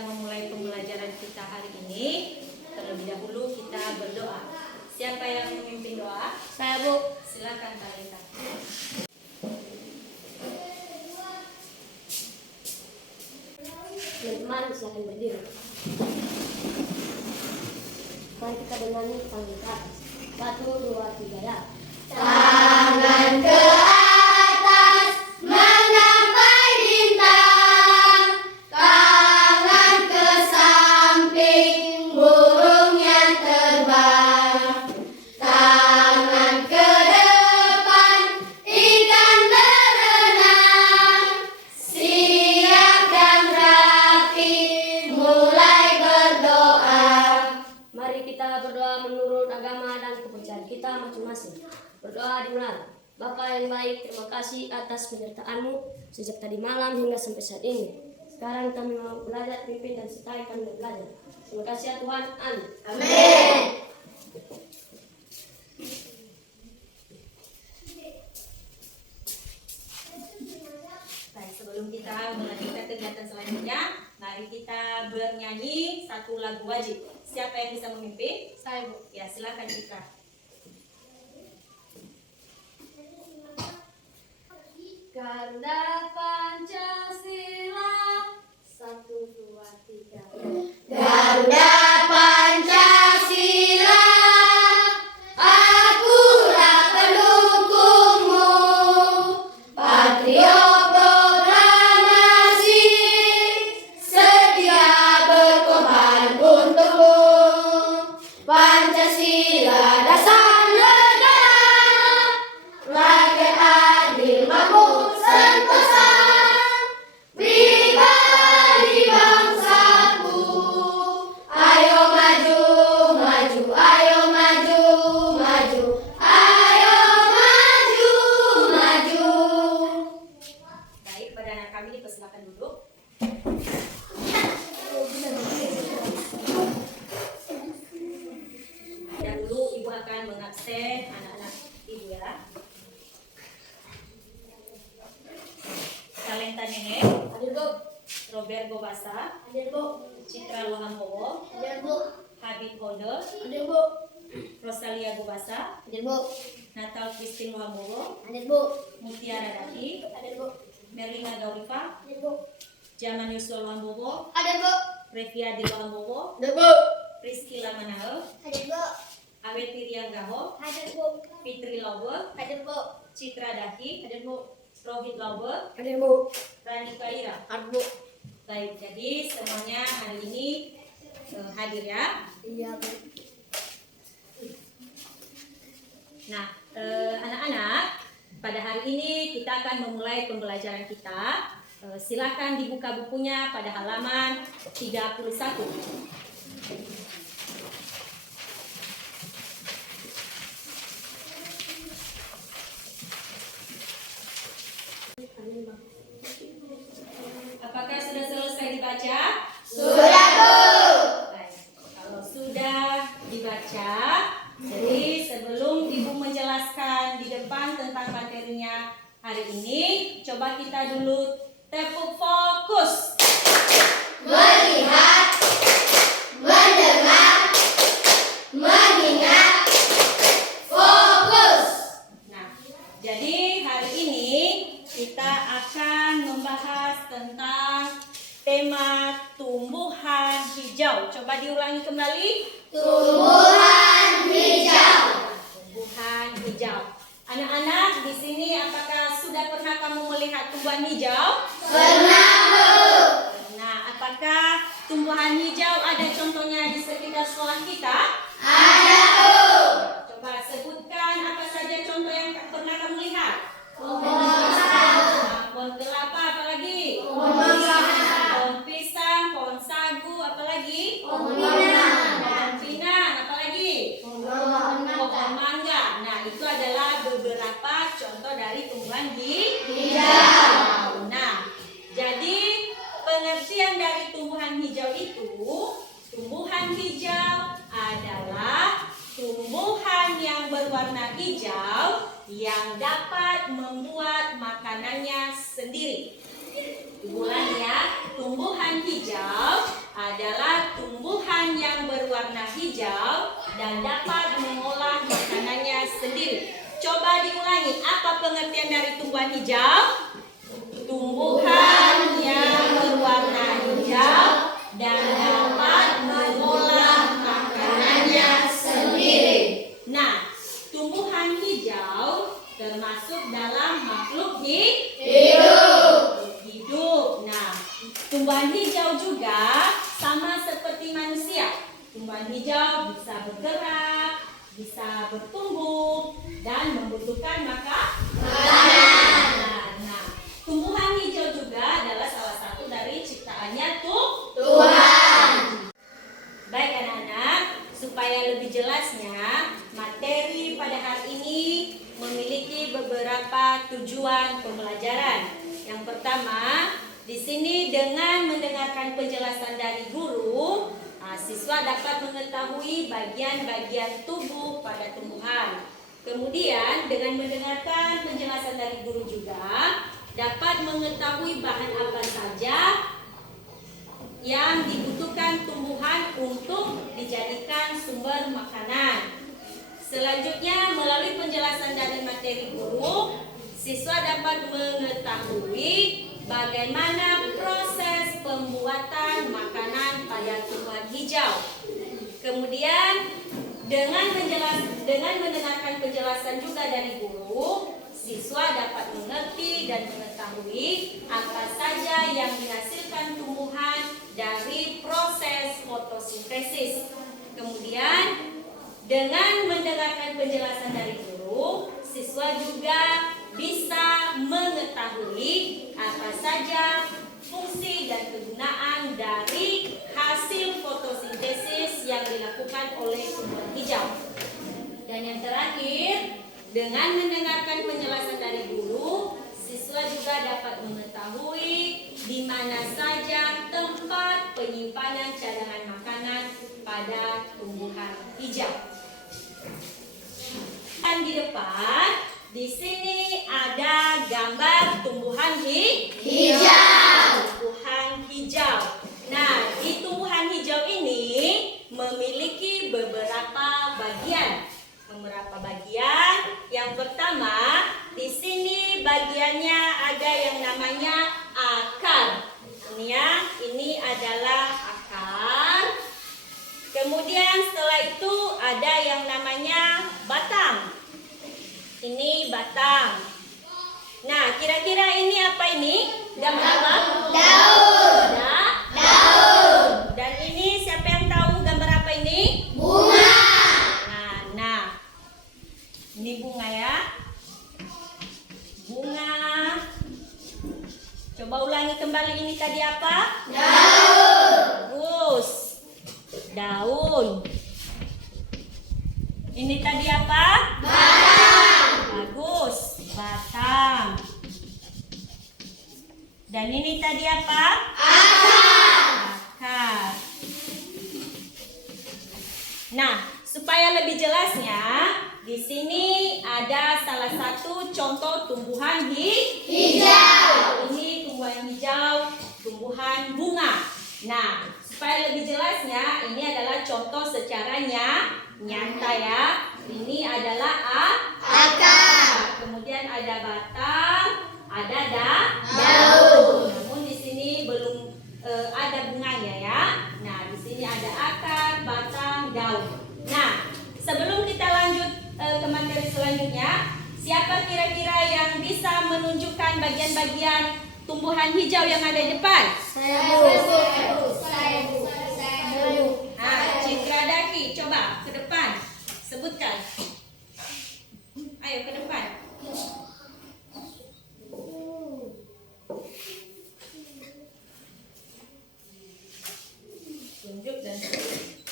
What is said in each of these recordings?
kita memulai pembelajaran kita hari ini, terlebih dahulu kita berdoa. Siapa yang memimpin doa? Saya, Bu. Silakan Talita. Teman-teman, silakan berdiri. Mari kita bernyanyi tangan ke atas. 1, 2, 3, ya. Tangan ke atas mencapai bintang, tangan ke samping burungnya terbang, tangan ke depan ikan berenang, siap dan rapi mulai berdoa. Mari kita berdoa menurut agama dan kepercayaan kita masing-masing. Berdoa dimulai. Bapa yang baik, terima kasih atas penyertaan-Mu sejak tadi malam hingga sampai saat ini. Sekarang kami mau belajar, pimpin dan sertai kami belajar. Terima kasih ya Tuhan. Amin. Amin. Baik, sebelum kita melanjutkan kegiatan selanjutnya, mari kita bernyanyi satu lagu wajib. Siapa yang bisa memimpin? Saya, Bu. Ya, silakan Citra. Garuda Pancasila. 1, 2, 3. Garuda Pancasila, akulah pendukungmu, patriot proklamasi, setia berkorban untukmu. Pancasila dasar negara, rakyat adil makmur sentosa, pribadi bangsaku. Ayo maju, maju, ayo maju, maju, ayo maju, maju. Baik, pada anak kami dipersilakan duduk. Dahulu Ibu akan mengabsen anak-anak Ibu ya. Talenta Nenek, Hadir, Bu. Robert Gobasa, Hadir, Bu. Citra Lohambowo, Hadir, Bu. Habib Holder, Hadir, Bu. Rosalia Gobasa, Hadir, Bu. Natal Christine Lohambowo, Hadir, Bu. Mutiara Daki, Hadir, Bu. Merlina Gaurifa, Hadir, Bu. Jaman Yusuf Lohambowo, Ada Bu, Reviadi Lohambowo, Hadir, Bu. Rizky Lamanahe, ada Bu, Aweti Rianggaho, ada Bu, Fitri Lauber, ada Bu, Citra Daki, Hadir, Bu. Rohit Lauber, Hadir, Bu. Rani Kaira. Hadir, Bu. Baik, jadi semuanya hari ini hadir ya. Iya, Bu. Nah, anak-anak, pada hari ini kita akan memulai pembelajaran kita. Silakan dibuka bukunya pada halaman 31. Apakah sudah selesai dibaca? sudah Bu. Baik, kalau sudah dibaca, jadi sebelum Ibu menjelaskan di depan tentang materinya hari ini, coba kita dulu tepuk fokus. Melihat, mendengar, mengingat, fokus. Nah, jadi hari ini kita akan membahas tentang tema tumbuhan hijau. Coba diulangi kembali. Tumbuhan hijau. Tumbuhan hijau. Anak-anak di sini apakah sudah pernah kamu melihat tumbuhan hijau? Pernah Bu, Nah, apakah tumbuhan hijau ada contohnya di sekitar sekolah kita? ada Bu. Coba sebutkan apa saja contoh yang pernah kamu lihat. Pohon kelapa, apalagi? Pohon pisang, pohon sagu, apalagi? Pohon pinang, apalagi? Pohon mangga. Nah, itu adalah beberapa contoh dari tumbuhan hijau. Nah, jadi pengertian dari tumbuhan hijau itu, tumbuhan hijau adalah tumbuhan yang berwarna hijau yang dapat membuat makanannya sendiri. Ulangi ya, tumbuhan hijau hijau dan dapat mengolah makanannya sendiri. Coba diulangi, apa pengertian dari tumbuhan hijau? Tumbuhan yang berwarna hijau dan dapat mengolah makanannya sendiri. Nah, tumbuhan hijau termasuk dalam makhluk hidup. Nah, tumbuhan hijau juga sama seperti manusia. Tumbuhan hijau bisa bergerak, bisa bertumbuh, dan membutuhkan makanan. Nah, tumbuhan hijau juga adalah salah satu dari ciptaannya Tuhan. Baik anak-anak, supaya lebih jelasnya, materi pada hari ini memiliki beberapa tujuan pembelajaran. Yang pertama, di sini dengan mendengarkan penjelasan dari guru, siswa dapat mengetahui bagian-bagian tubuh pada tumbuhan. Kemudian dengan mendengarkan penjelasan dari guru juga dapat mengetahui bahan apa saja yang dibutuhkan tumbuhan untuk dijadikan sumber makanan. Selanjutnya, melalui penjelasan dari materi guru, siswa dapat mengetahui bagaimana proses pembuatan makanan pada tumbuhan hijau. Kemudian, dengan mendengarkan penjelasan juga dari guru, siswa dapat mengerti dan mengetahui apa saja yang dihasilkan tumbuhan dari proses fotosintesis. Kemudian, dengan mendengarkan penjelasan dari guru, siswa juga bisa mengetahui apa saja fungsi dan kegunaan dari hasil fotosintesis yang dilakukan oleh tumbuhan hijau. Dan yang terakhir, dengan mendengarkan penjelasan dari guru, siswa juga dapat mengetahui di mana saja tempat penyimpanan cadangan makanan pada tumbuhan hijau. Dan di depan, di sini ada gambar tumbuhan hijau. Tumbuhan hijau. Nah, di tumbuhan hijau ini memiliki beberapa bagian. Yang pertama, di sini bagiannya ada yang namanya akar. Ini ya, ini adalah akar. Kemudian setelah itu ada yang namanya batang. Ini batang. Nah, kira-kira ini apa ini? Gambar apa? Daun. Daun. Dan ini siapa yang tahu gambar apa ini? Bunga. Nah. Ini bunga ya. Bunga. Coba ulangi kembali, ini tadi apa? Daun. Bagus. Daun. Ini tadi apa? Batang. Bagus. Batang. Dan ini tadi apa? Akar. Nah, supaya lebih jelasnya, di sini ada salah satu contoh tumbuhan Hijau. Ini tumbuhan hijau, tumbuhan bunga. Nah, supaya lebih jelasnya, ini adalah contoh secara nyata ya. Ini adalah Akar. Kemudian ada batang, ada Daun. Namun di sini belum ada bunganya ya. Nah, di sini ada akar, batang, daun. Nah, sebelum kita lanjut ke materi selanjutnya, siapa kira-kira yang bisa menunjukkan bagian-bagian tumbuhan hijau yang ada di depan? Saya Bu. Citra Daki, coba ke depan, sebutkan. Ayo ke depan. Tunjuk dan sebut.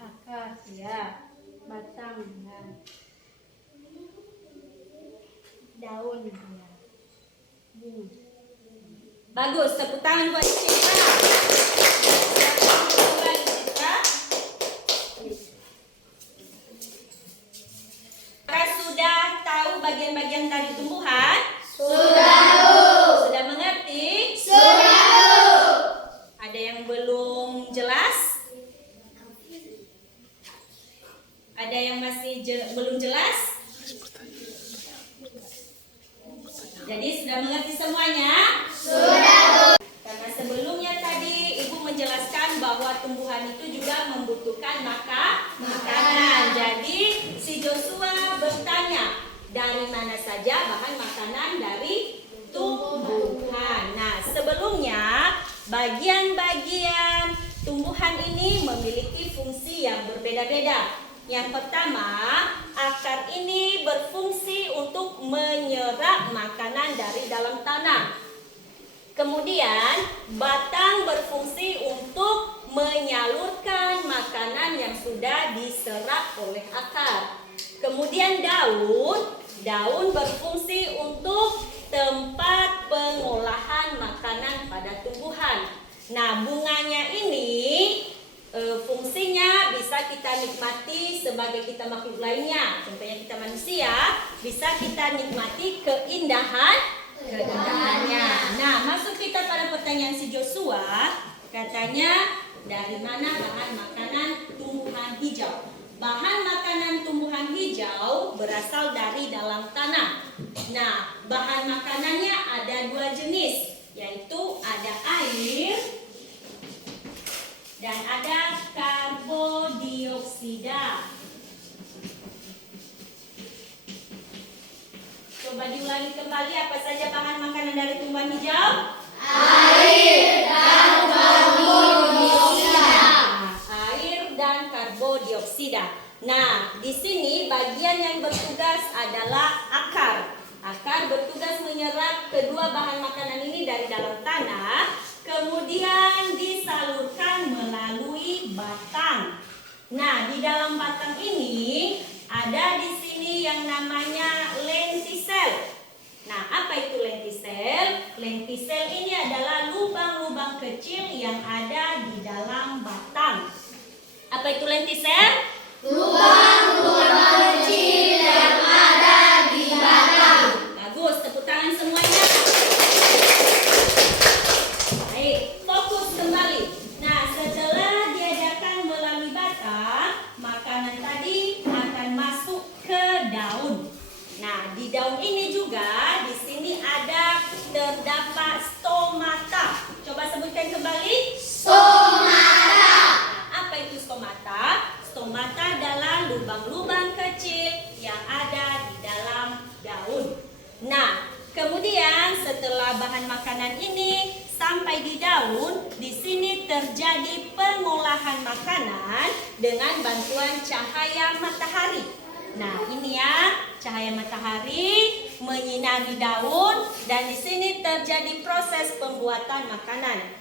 Akar, ya. Batang, ya. Daun, ya. Bunga. Bagus, tepuk tangan buat Citra. Kembali Citra. Apakah sudah tahu bagian-bagian dari tumbuhan? Sudah Bu. Sudah mengerti? Sudah Bu. belum jelas? Jadi sudah mengerti semuanya? Sudah, Bu. Karena sebelumnya tadi Ibu menjelaskan bahwa tumbuhan itu juga membutuhkan makanan. Jadi si Joshua bertanya, dari mana saja bahan makanan dari tumbuhan. Nah, sebelumnya bagian-bagian tumbuhan ini memiliki fungsi yang berbeda-beda. Yang pertama, akar ini berfungsi untuk menyerap makanan dari dalam tanah. Kemudian, batang berfungsi untuk menyalurkan makanan yang sudah diserap oleh akar. Kemudian daun berfungsi untuk tempat pengolahan makanan pada tumbuhan. Nah, bunganya ini fungsinya bisa kita nikmati sebagai kita makhluk lainnya. Contohnya kita manusia, bisa kita nikmati keindahannya. Nah, masuk kita pada pertanyaan si Joshua. Katanya, dari mana bahan makanan tumbuhan hijau? Bahan makanan tumbuhan hijau berasal dari dalam tanah. Nah, bahan makanannya ada 2 jenis, yaitu ada air dan ada karbodioksida. Coba diulangi kembali, apa saja bahan makanan dari tumbuhan hijau? Air dan karbodioksida. Air dan karbodioksida. Nah, di sini bagian yang bertugas adalah akar. Akar bertugas menyerap kedua bahan makanan ini dari dalam tanah, kemudian disalurkan melalui batang. Nah, di dalam batang ini ada di sini yang namanya lentisel. Nah, apa itu lentisel? Lentisel ini adalah lubang-lubang kecil yang ada di dalam batang. Apa itu lentisel? Lubang-lubang kecil yang ada di batang. Bagus, tepuk tangan semuanya. Baik, fokus kembali. Nah, setelah diajarkan melalui batang, makanan tadi akan masuk ke daun. Nah, di daun ini juga di sini ada terdapat stomata. Coba sebutkan kembali. Stomata. Nah, apa itu stomata? Stomata adalah lubang-lubang kecil yang ada di dalam daun. Nah, kemudian setelah bahan makanan ini sampai di daun, di sini terjadi pengolahan makanan dengan bantuan cahaya matahari. Nah, ini ya, cahaya matahari menyinari daun dan di sini terjadi proses pembuatan makanan.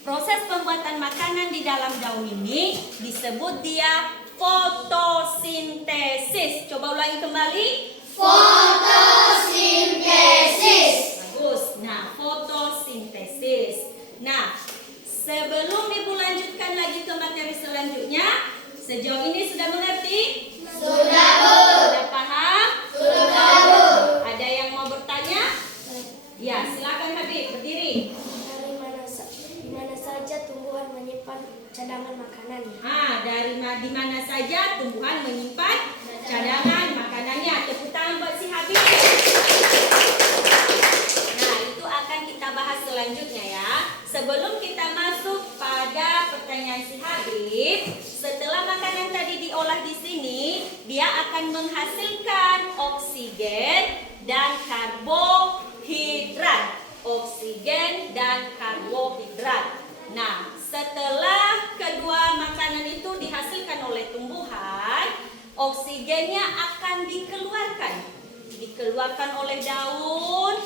Proses pembuatan makanan di dalam daun ini disebut dia fotosintesis. Coba ulangi kembali. Fotosintesis. Bagus. Nah, fotosintesis. Nah, sebelum Ibu lanjutkan lagi ke materi selanjutnya, sejauh ini sudah mengerti? Sudah, Bu. Sudah paham? Sudah, Bu. Ada yang mau bertanya? Ya, silakan Habib, berdiri. Di mana saja tumbuhan menyimpan cadangan makanannya? Di mana saja tumbuhan menyimpan cadangan makanannya. Tepuk tangan buat si Habib. Nah, itu akan kita bahas selanjutnya ya. Sebelum kita masuk pada pertanyaan si Habib, setelah makanan tadi diolah di sini, dia akan menghasilkan oksigen dan karbohidrat. Oksigen dan karbohidrat. Nah, setelah kedua makanan itu dihasilkan oleh tumbuhan, oksigennya akan dikeluarkan oleh daun.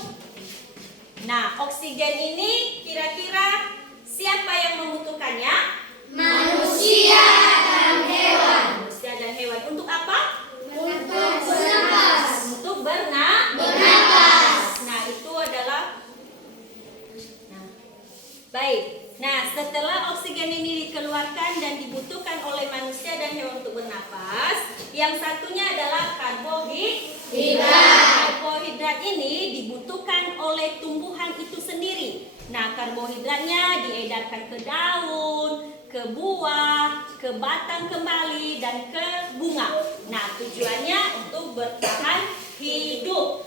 Nah, oksigen ini kira-kira siapa yang membutuhkannya? Manusia dan hewan. Manusia dan hewan. Untuk apa? Untuk bernapas. Untuk bernapas. Nah, itu adalah baik. Nah, setelah oksigen ini dikeluarkan dan dibutuhkan oleh manusia dan hewan untuk bernapas, yang satunya adalah karbohidrat. Karbohidrat ini dibutuhkan oleh tumbuhan itu sendiri. Nah, karbohidratnya diedarkan ke daun, ke buah, ke batang kembali, dan ke bunga. Nah, tujuannya untuk bertahan hidup,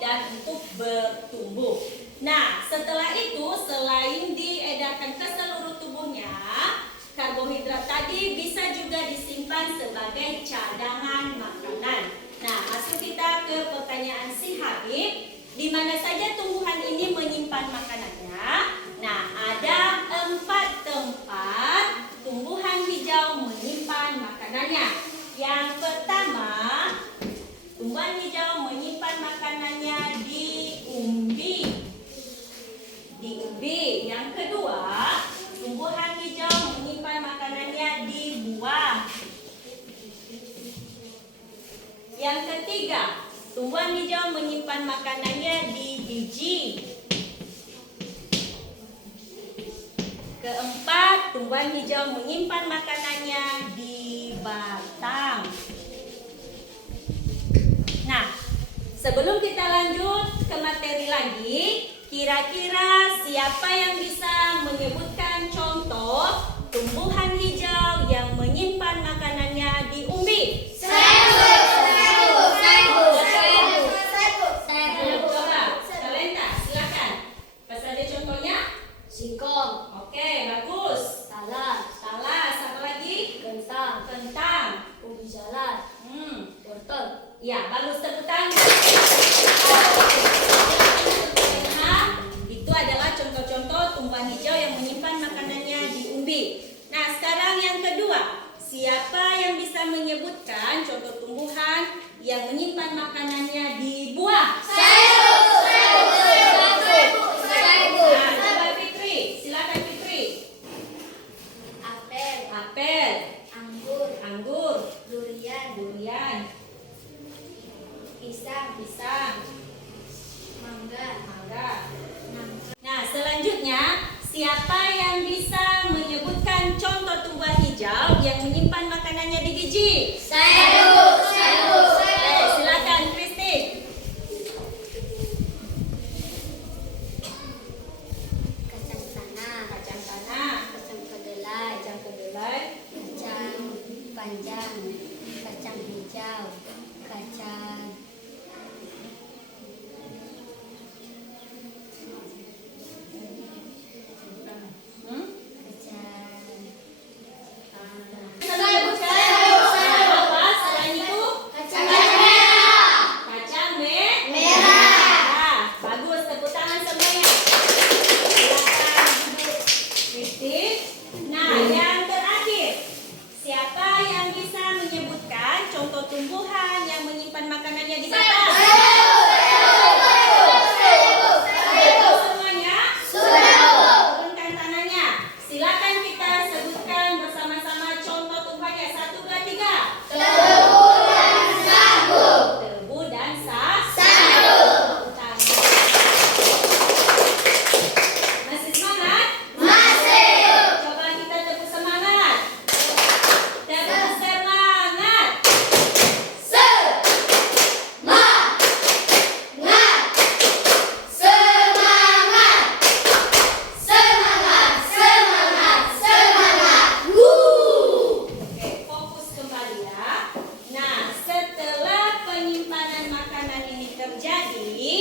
dan untuk bertumbuh. Nah, setelah itu selain diedarkan ke seluruh tubuhnya, karbohidrat tadi bisa juga disimpan sebagai cadangan makanan. Nah, masuk kita ke pertanyaan si Habib. Di mana saja tumbuhan ini menyimpan makanannya? Nah, ada 4 tempat tumbuhan hijau menyimpan makanannya. Yang pertama, tumbuhan hijau menyimpan makanannya di umbi. Yang kedua, tumbuhan hijau menyimpan makanannya di buah. Yang ketiga, tumbuhan hijau menyimpan makanannya di biji. Keempat, tumbuhan hijau menyimpan makanannya di batang. Nah, sebelum kita lanjut ke materi lagi, kira-kira siapa yang bisa menyebutkan contoh tumbuhan hijau yang menyimpan makanannya di umbi? Coba, Talenta, silakan. Pas ada contohnya? Singkong, Oke, bagus. talas, Apa lagi? kentang, ubi jalar, wortel. Ya, bagus, tepuk tangan. Nah, itu adalah contoh-contoh tumbuhan hijau yang menyimpan makanannya di umbi. Nah, sekarang yang kedua. Siapa yang bisa menyebutkan contoh tumbuhan yang menyimpan makanannya di buah? Nah, coba Fitri, silakan Fitri. Apel, anggur, durian, pisang, mangga. Nah, selanjutnya siapa yang bisa menyebutkan contoh tumbuhan hijau yang menyimpan makanannya di biji? Silakan Christine. Kacang tanah, kacang kedelai, Kacang panjang, kacang hijau, kacang Apa selain itu? Kacang merah. Bagus, tepuk tangan semuanya. Silakan duduk, Christine. Nah, yang terakhir, siapa yang bisa menyebutkan contoh tumbuhan yang menyimpan makanannya di batang? Semuanya? Turunkan tangannya. Silakan kita sebutkan bersama-sama contoh tumbuhannya. 1, 2, 3. Tebu dan sagu. Masih semangat? Coba kita tepuk semangat. Tepuk semangat. Oke, fokus kembali ya. Nah, setelah penyimpanan makanan ini terjadi,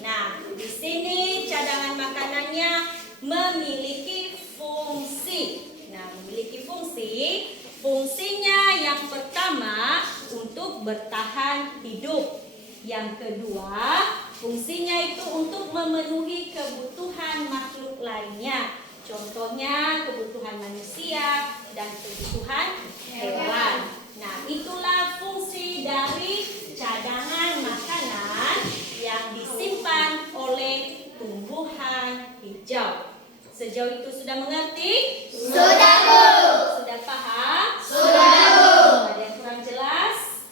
nah di sini cadangan makanannya memiliki fungsi. Nah, memiliki fungsi. Fungsinya yang pertama untuk bertahan hidup. Yang kedua, fungsinya itu untuk memenuhi kebutuhan makhluk lainnya. Contohnya kebutuhan manusia dan kebutuhan hewan. Nah, itulah fungsi dari cadangan makanan yang disimpan oleh tumbuhan hijau. Sejauh itu sudah mengerti? Sudah paham? Ada yang kurang jelas?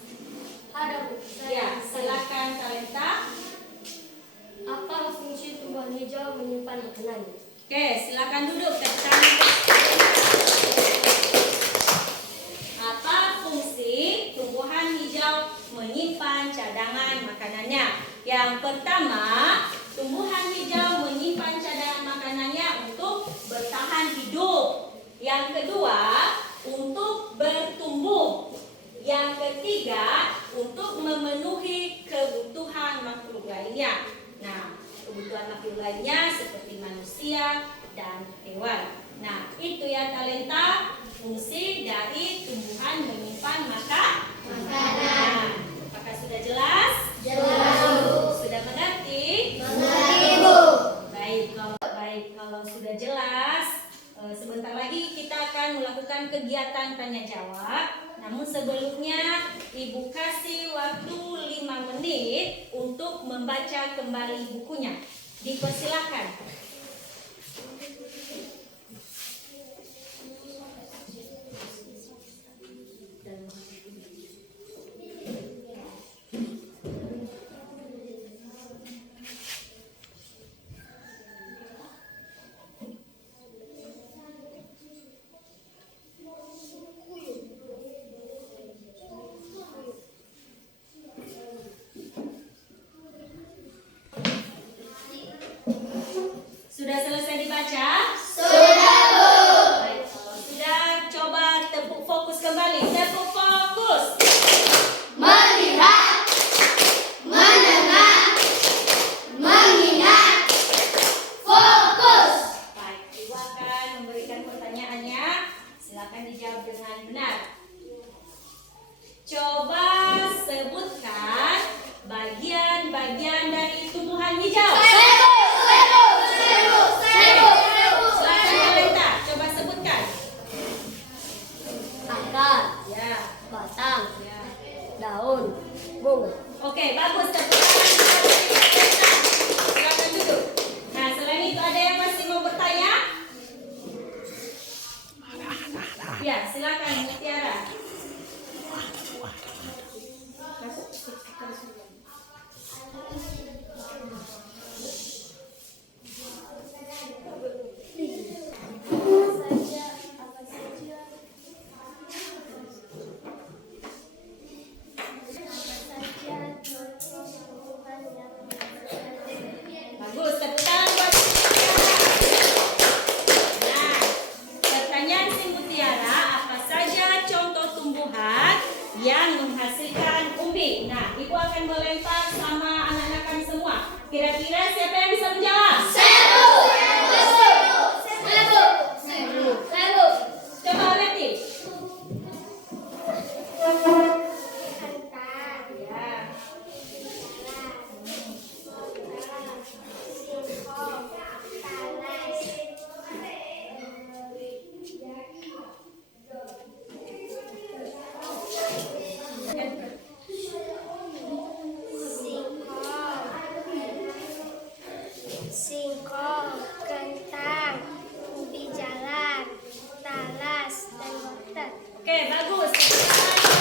Ada, Bu. Ya, silakan Talenta. Apa fungsi tumbuhan hijau menyimpan makanannya? Oke, silakan duduk. Tepuk tangan. Apa fungsi tumbuhan hijau menyimpan cadangan makanannya? Yang pertama, tumbuhan hijau menyimpan cadangan makanannya untuk bertahan hidup. Yang kedua, untuk bertumbuh. Yang ketiga, untuk memenuhi kebutuhan makhluk lainnya. Nah, kebutuhan makhluk lainnya seperti manusia dan hewan. Nah, itu ya talenta fungsi dari tumbuhan menyimpan makanan. Apakah sudah jelas? Jelas. Sudah mengerti? Mengerti, Bu. Baik, kalau sudah jelas, sebentar lagi kita akan melakukan kegiatan tanya jawab. Namun sebelumnya Ibu kasih waktu 5 menit untuk membaca kembali bukunya. Dipersilakan. Sudah selesai dibaca? Sudah, Bu. Baik, kalau sudah, coba tepuk fokus kembali. Tepuk fokus. Melihat, mendengar, mengingat, fokus. Baik, Ibu akan memberikan pertanyaannya. Silakan dijawab dengan benar. Coba sebutkan bagian-bagian dari tumbuhan hijau. Silakan talenta, coba sebutkan. Akar, Ya, batang, ya. daun, bunga. Oke, bagus. Tepuk tangan. Silakan duduk. Nah, selain itu ada yang masih mau bertanya? Ya, silakan Mutiara. Bagus, tepuk tangan buat Mutiara. Nah, pertanyaan si Mutiara, apa saja contoh tumbuhan yang menghasilkan umbi? Nah, Ibu akan melempar sama anak-anak kami semua. Kira-kira siapa yang bisa menjawab? Coba Betty. Ya. Singkong, kentang, ubi jalar, talas, dan wortel. Oke, bagus. Tepuk tangan.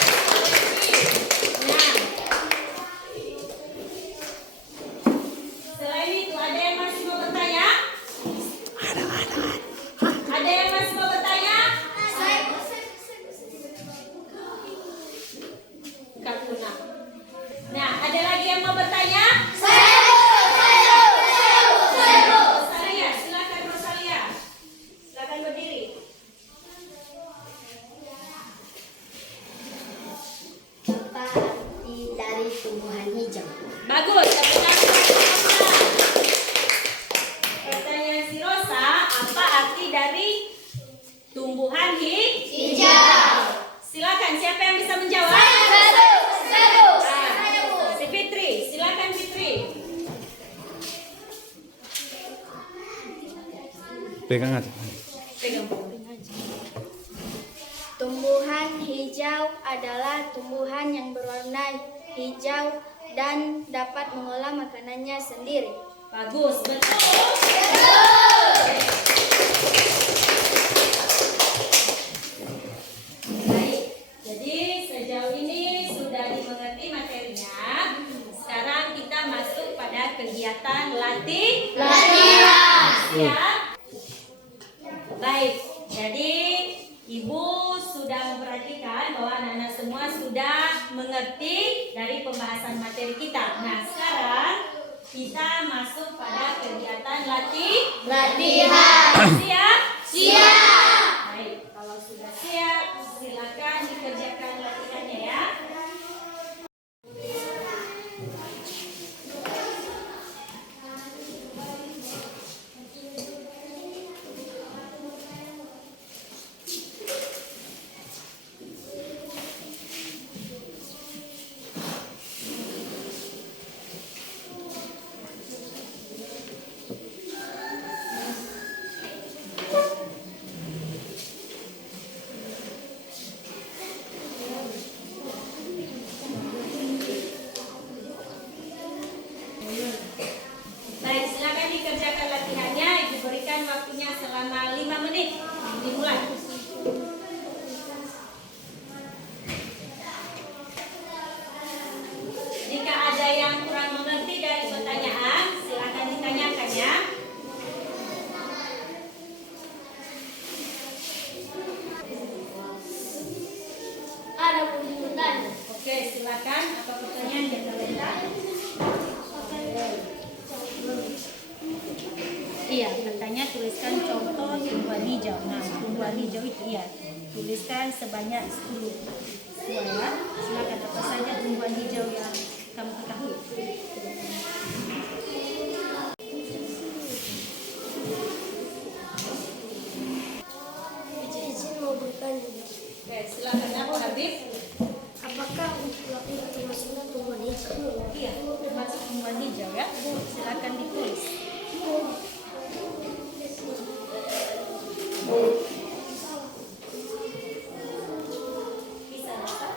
Nah, selain itu ada yang masih mau bertanya? Ada yang masih mau bertanya? Kak Luna. Nah, ada lagi yang mau bertanya? Rosalia, silakan Rosalia. Silakan berdiri. Apa arti dari tumbuhan hijau? Bagus, tepuk tangan. Pertanyaan si Rosa, apa arti dari tumbuhan Hijau. Silakan, siapa yang bisa menjawab? Si Fitri, silakan Fitri. Pegang aja. Pegang. Tumbuhan hijau adalah tumbuhan yang berwarna hijau dan dapat mengolah makanannya sendiri. Bagus, betul. Baik, jadi sejauh ini sudah dimengerti materinya. Sekarang kita masuk pada kegiatan latihan. Siap? Baik, jadi Ibu sudah memperhatikan bahwa anak-anak semua sudah mengerti dari pembahasan materi kita. Nah, sekarang kita masuk pada kegiatan latihan. Latihan. Siap? Baik, kalau sudah siap, silakan dikerjakan latihannya ya. Baik, silakan dikerjakan latihannya. Diberikan waktunya selama 5 menit. Dimulai. Jika ada yang kurang mengerti dari pertanyaan, silakan ditanyakan ya. Ada pun bertanya. Oke, silakan. Apa pertanyaan yang terletak? Iya, katanya tuliskan contoh tumbuhan hijau. Nah, tumbuhan hijau itu iya, tuliskan sebanyak 10 buah ya. Silakan, apa saja tumbuhan hijau yang kamu ketahui? Izin mau bertanya. Oke, silakan ya, Pak Habib. Apakah ulat itu termasuknya tumbuhan hijau? Iya, termasuk tumbuhan hijau ya. Silakan ditulis. Bisa, Pak?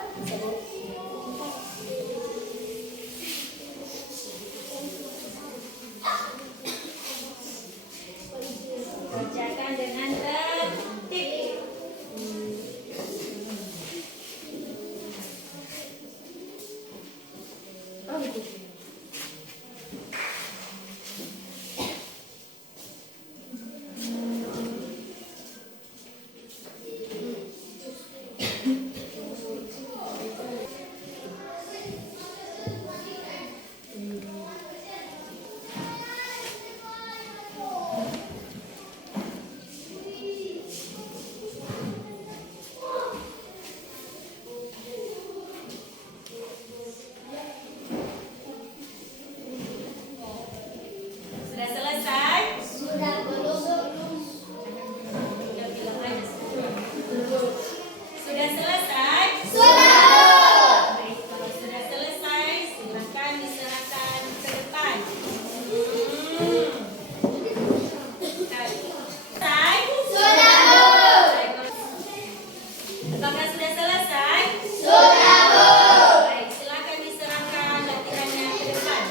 Kerjakan dengan tertib. Oh gitu. Sudah selesai? Sudah belum? Ya, bilang aja. Sudah selesai? Baik, kalau sudah selesai, silakan diserahkan ke depan. Selesai? Baik, apakah sudah selesai? Baik, silakan diserahkan latihannya ke depan.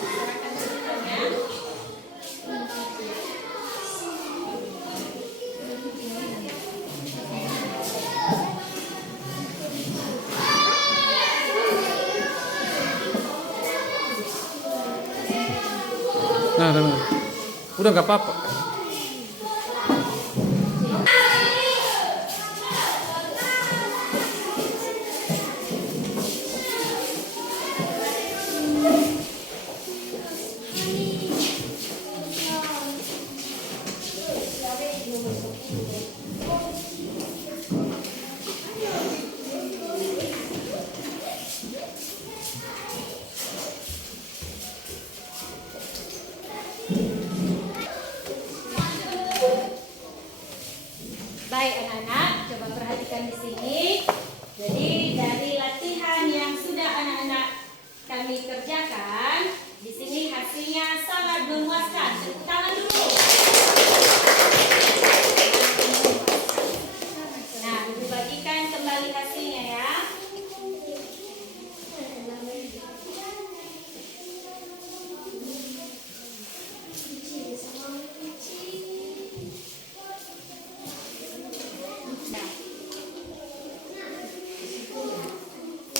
Serahkan ke depan ya. Nah. Udah nggak apa-apa. Baik anak-anak, coba perhatikan di sini. Jadi dari latihan yang sudah anak-anak kami kerjakan, di sini hasilnya sangat memuaskan. Tepuk tangan dulu. Nah, dibagikan kembali hasilnya ya.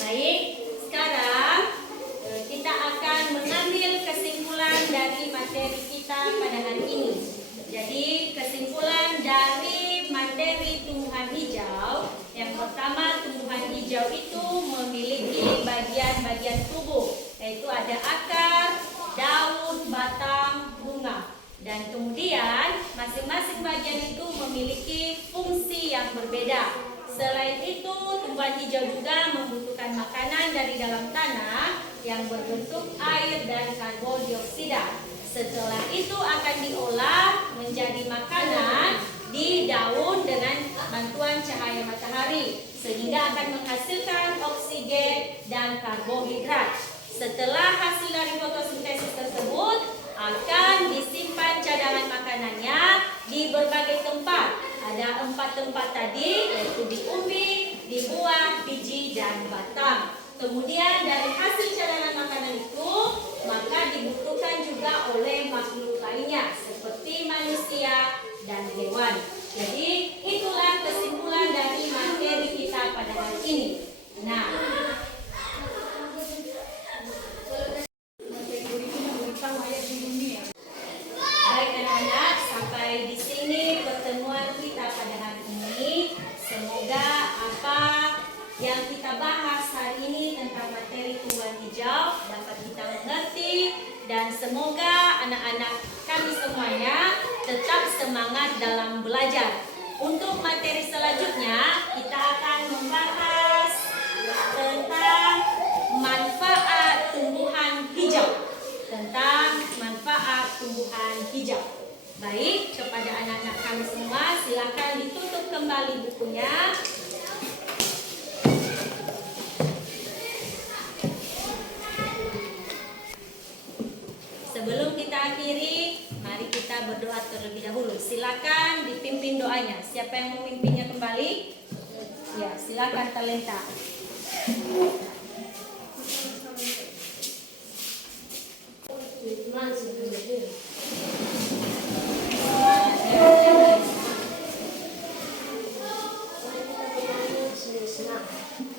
Baik, sekarang kita akan mengambil kesimpulan dari materi kita pada hari ini. Jadi kesimpulan dari materi tumbuhan hijau, yang pertama tumbuhan hijau itu memiliki bagian-bagian tubuh, yaitu ada akar, daun, batang, bunga. Dan kemudian masing-masing bagian itu memiliki fungsi yang berbeda. Selain itu, tumbuhan hijau juga membutuhkan makanan dari dalam tanah yang berbentuk air dan karbon dioksida. Setelah itu akan diolah menjadi makanan di daun dengan bantuan cahaya matahari, sehingga akan menghasilkan oksigen dan karbohidrat. Setelah hasil dari fotosintesis tersebut akan disimpan cadangan makanannya di berbagai tempat. Ada 4 tempat tadi, yaitu di umbi, di buah, biji, dan batang. Kemudian dari hasil cadangan makanan itu maka dibutuhkan juga oleh makhluk lainnya seperti manusia dan hewan. Jadi itulah kesimpulan dari materi kita pada hari ini. Nah, baik anak-anak, sampai di sini pertemuan kita pada hari ini. Semoga apa yang kita bahas hari ini tentang materi tumbuhan hijau dapat kita mengerti, dan semoga anak-anak kami semuanya tetap semangat dalam belajar. Untuk materi selanjutnya kita akan membahas tentang manfaat tumbuhan hijau. Baik, kepada anak-anak kami semua silakan ditutup kembali bukunya. Sebelum kita akhiri, mari kita berdoa terlebih dahulu. Silakan dipimpin doanya. Siapa yang memimpinnya kembali? Ya, silakan Talenta.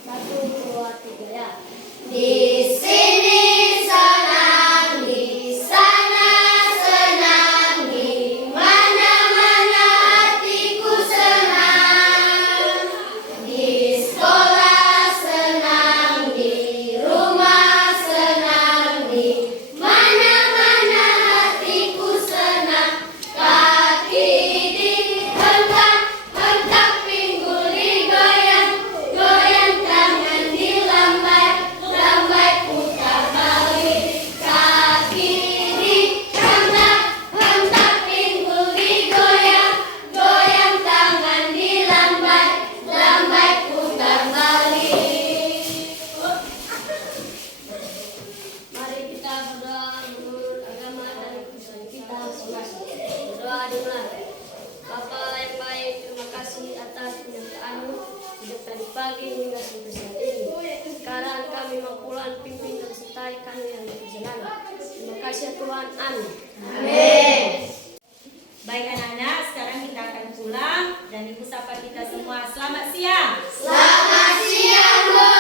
Satu, dua, tiga, ya. Di sini senang, di sana senang, di mana-mana hatiku senang. Di sekolah senang, di rumah senang, di mana-mana hatiku senang. Kaki dihentak-hentak, pinggul digoyang, goyang tangan dilambai, lambai putar balik. Kaki dihentak-hentak, pinggul digoyang, goyang tangan dilambai, lambai putar balik. Mari kita berdoa menurut agama dan kepercayaan kita masing-masing. Berdoa dimulai. Bapa yang baik, terima kasih atas penyertaan-Mu sejak tadi pagi hingga sampai saat ini. Sekarang kami mau pulang, pimpin dan sertai kami yang di perjalanan. Terima kasih ya Tuhan. Amin. Amin. Baik anak-anak, sekarang kita akan pulang dan ibu sapa kita semua. Selamat siang. Selamat siang, Bu.